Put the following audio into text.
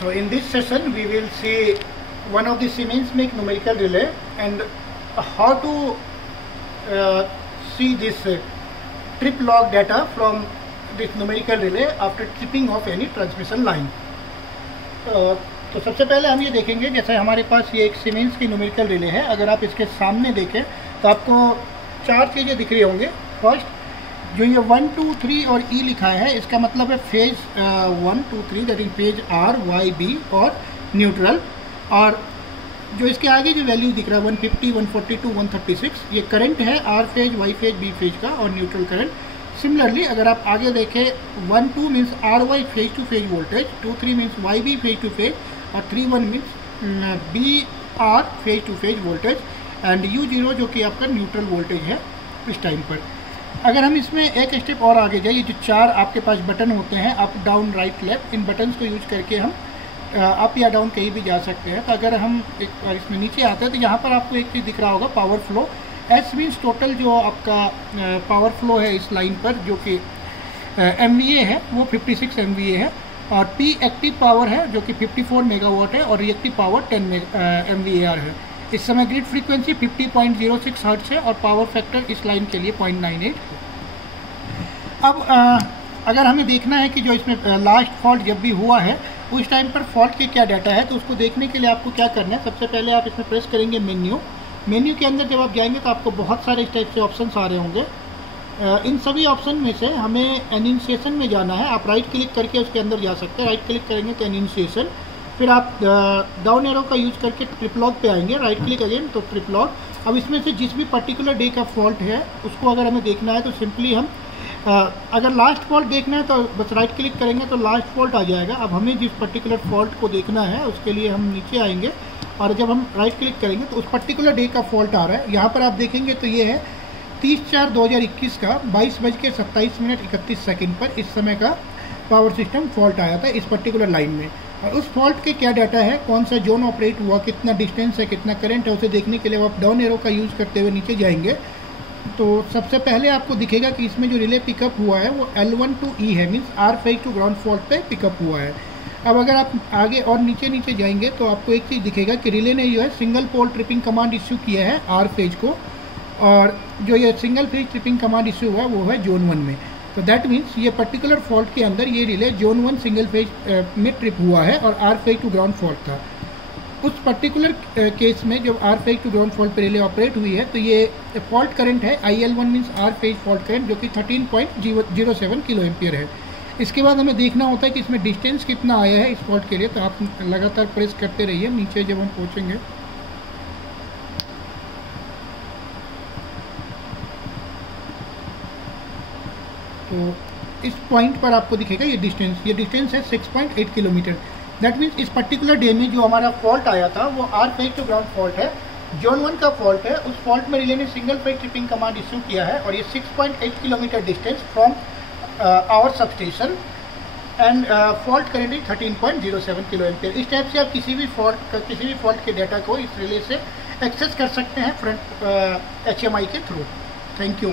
So in this session we will see one of the Siemens make numerical relay and how to see this trip log data from this numerical relay after tripping of any transmission line. तो सबसे पहले हम ये देखेंगे, जैसे हमारे पास ये एक Siemens की न्यूमेरिकल रिले है। अगर आप इसके सामने देखें तो आपको चार चीज़ें दिख रही होंगे। फर्स्ट, जो ये 1, 2, 3 और E लिखा है, इसका मतलब है phase 1, 2, 3, that is phase R, Y, B और न्यूट्रल। और जो इसके आगे जो वैल्यू दिख रहा है 150, 142, 136, ये करंट है R phase, Y phase, B phase का और न्यूट्रल करंट। सिमिलरली अगर आप आगे देखें 1, 2 means RY phase two phase voltage, 2, 3 means YB phase two phase और 3, 1 means BR phase two phase voltage and U0 जो कि आपका न्यूट्रल वोल्टेज है इस टाइम पर। अगर हम इसमें एक स्टेप और आगे जाए, ये जो चार आपके पास बटन होते हैं अप, डाउन, राइट, लेफ्ट, इन बटन्स को यूज करके हम अप या डाउन कहीं भी जा सकते हैं। तो अगर हम एक बार इसमें नीचे आते हैं तो यहाँ पर आपको एक चीज़ दिख रहा होगा, power flow. S means total जो आपका पावर फ्लो है इस लाइन पर, जो कि MVA है, वो 56 MVA है। और P एक्टिव पावर है जो कि 54 मेगावाट है और रिएक्टिव पावर 10 MVAR है। इस समय ग्रिड फ्रीक्वेंसी 50.06 हर्ट्ज है और पावर फैक्टर इस लाइन के लिए 0.98 है। अब अगर हमें देखना है कि जो इसमें लास्ट फॉल्ट जब भी हुआ है उस टाइम पर फॉल्ट के क्या डाटा है, तो उसको देखने के लिए आपको क्या करना है, सबसे पहले आप इसमें प्रेस करेंगे मेन्यू के अंदर जब आप जाएंगे तो आपको बहुत सारे इस टाइप से ऑप्शंस आ रहे होंगे। इन सभी ऑप्शन में से हमें एनिशिएशन में जाना है। आप राइट क्लिक करके उसके अंदर जा सकते हैं। राइट क्लिक करेंगे तो एनिशिएशन, फिर आप डाउन एरो का यूज करके ट्रिप लॉग पे आएंगे। राइट क्लिक अगेन तो ट्रिप लॉग। अब इसमें से जिस भी पर्टिकुलर डे का फॉल्ट है उसको अगर हमें देखना है तो सिंपली हम अगर लास्ट फॉल्ट देखना है तो बस राइट क्लिक करेंगे तो लास्ट फॉल्ट आ जाएगा। अब हमें जिस पर्टिकुलर फॉल्ट को देखना है उसके लिए हम नीचे आएंगे और जब हम राइट क्लिक करेंगे तो उस पर्टिकुलर डे का फॉल्ट आ रहा है। यहाँ पर आप देखेंगे तो ये है 30/4/2021 का 22:27 पर इस समय का पावर सिस्टम फॉल्ट आया था इस पर्टिकुलर लाइन में। और उस फॉल्ट के क्या डाटा है, कौन सा जोन ऑपरेट हुआ, कितना डिस्टेंस है, कितना करंट है, उसे देखने के लिए आप डाउन एरो का यूज़ करते हुए नीचे जाएंगे तो सबसे पहले आपको दिखेगा कि इसमें जो रिले पिकअप हुआ है वो L1 to E है, means R phase to ground fault पे पिकअप हुआ है। अब अगर आप आगे और नीचे जाएंगे तो आपको एक चीज़ दिखेगा कि रिले ने जो है single pole tripping command issue किया है R फेज को, और जो ये single phase tripping command issue हुआ है वो है जोन 1 में। तो दैट मीन्स ये पर्टिकुलर फॉल्ट के अंदर ये रिले जोन 1 सिंगल फेज में ट्रिप हुआ है और R phase to ground fault था। उस पर्टिकुलर केस में जब R phase to ground fault पर रिले ऑपरेट हुई है तो ये फॉल्ट करंट है IL1 means R phase fault current, जो कि 13.07 किलो एम्पियर है। इसके बाद हमें देखना होता है कि इसमें डिस्टेंस कितना आया है इस फॉल्ट के लिए। तो आप लगातार प्रेस करते रहिए। नीचे जब हम पहुँचेंगे तो इस पॉइंट पर आपको दिखेगा ये डिस्टेंस है 6.8 किलोमीटर। दैट मीन्स इस पर्टिकुलर डे में जो हमारा फॉल्ट आया था वो R phase to ground fault है, जोन 1 का फॉल्ट है। उस फॉल्ट में रिले ने single phase tripping command issue किया है और ये 6.8 kilometre distance from our substation and fault current is 13.07 kilo ampere. इस टाइप से आप किसी भी फॉल्ट के डाटा को इस रिले से एक्सेस कर सकते हैं फ्रंट HMI के थ्रू। Thank you.